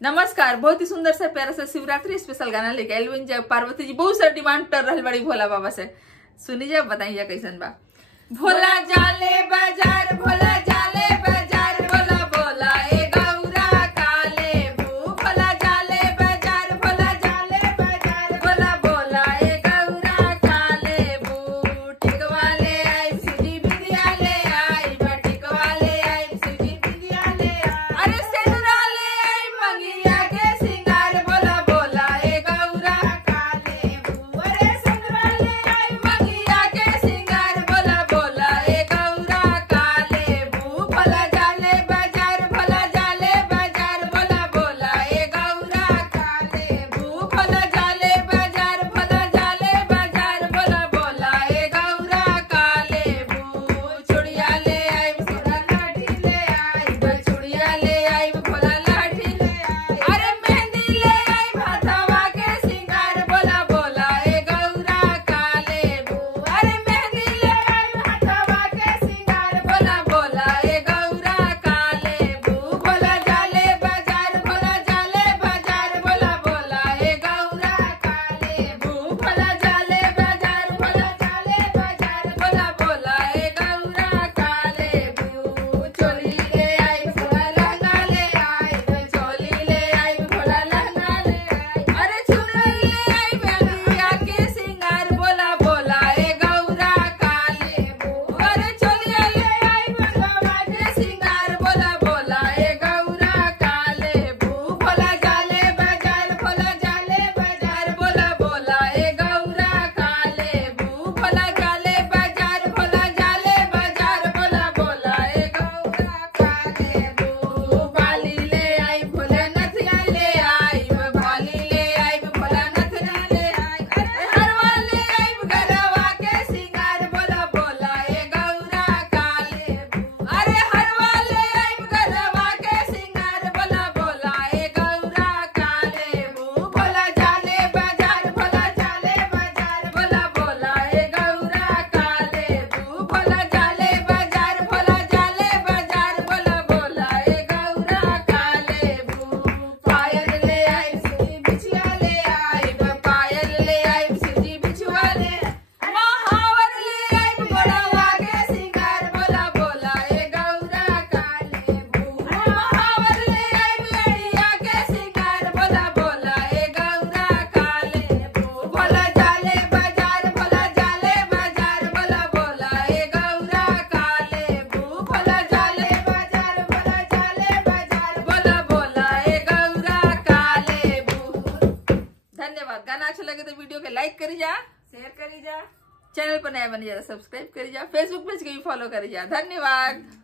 नमस्कार। बहुत ही सुंदर से प्यारा से शिवरात्रि स्पेशल गाना लेके आयल जब पार्वती जी बहुत सारे डिमांड कर रही बड़ी भोला बाबा से। सुनी जब बताइए कैसन बा। भोला जाले बाजार, भोला जाले बाजार, भोला भोला ए गौरा काले भू। भोला जाले बाजार, भोला जाले बाजार, भोला भोला ए गौरा काले भू। टिकवाले आई सिटी विद्याले आई, टिकवाले आई सिटी विद्याले आई। अरे सेनुराले आई मंगिया के सिंगार, भोला भोला ए गौरा काले भू। अरे सेनुराले आई मंगिया के सिंगार, भोला भोला ए गौरा काले भू। भोला जाले बाजार, भोला जाले बाजार, भोला भोला ए गौरा काले भू। भोला जाले बाजार, भोला जाले बाजार, भोला भोला ए गौरा काले भू। चूड़िया ले आई भोला लाठी ले आई, चूड़िया ले आई भोला लाठी ले आई। अरे मेहंदी ले आई भाथवा के सिंगार, भोला भोला ए गौरा काले भू। अरे मेहंदी ले आई भाथवा के सिंगार, भोला भोला ए गौरा काले भू। भोला जाले बाजार, भोला जाले बाजार, भोला भोला ए गौरा काले भू। भोला जाले बाजार, भोला जाले बाजार, भोला भोला ए गौरा काले भू। चोली ले आई भोला लहंगा ले आई, चोली ले आई भोला लहंगा ले आई। अरे चुनरी ले आई मेहंदिया के सिंगार, भोला भोला ए गौरा काले भू। अरे चोलिया ले आई भगवा के सिंगार, भोला भोला ए गौरा काले भू। भोला जाले बाजार, भोला जाले बाजार, भोला भोला ए गौरा काले भू। भोला जाले बाजार, भोला जाले बाजार, भोला भोला ए गौरा काले भू। बाली ले आई भोला नथिया ले आई, बाली ले आई भोला नथिया ले आई। अरे हरवा ले आई गरवा के सिंगार, भोला भोला ए गौरा काले भू। अरे हरवा ले आई गरवा के सिंगार, भोला भोला ए गौरा काले भू। भोला जाले बाजार, भोला जाले बाजार, भोला भोला ए गौरा काले भू। भोला जाले बाजार, भोला जाले बाजार, भोला भोला ए गौरा काले भू। पायल ले आई सिटी बिछुआ ले आई, पायल ले आई सिटी बिछुआ ले। महावर ले आई बड़वा के सिंगार, भोला भोला ए गौरा काले भू। महावर ले आई बेड़िया के सिंगार, भोला भोला ए गौरा काले भू। भोला जाले बाजार, भोला जाले बाजार, भोला भोला ए गौरा काले भू। भोला जाले बाजार, भोला जाले बाजार, भोला भोला ए गौरा काले भू। धन्यवाद। गाना अच्छा लगे तो वीडियो के लाइक करी जा, शेयर करी जा, चैनल पर नया बन जा सब्सक्राइब करी जा, फेसबुक पेज के भी फॉलो करी जा। धन्यवाद।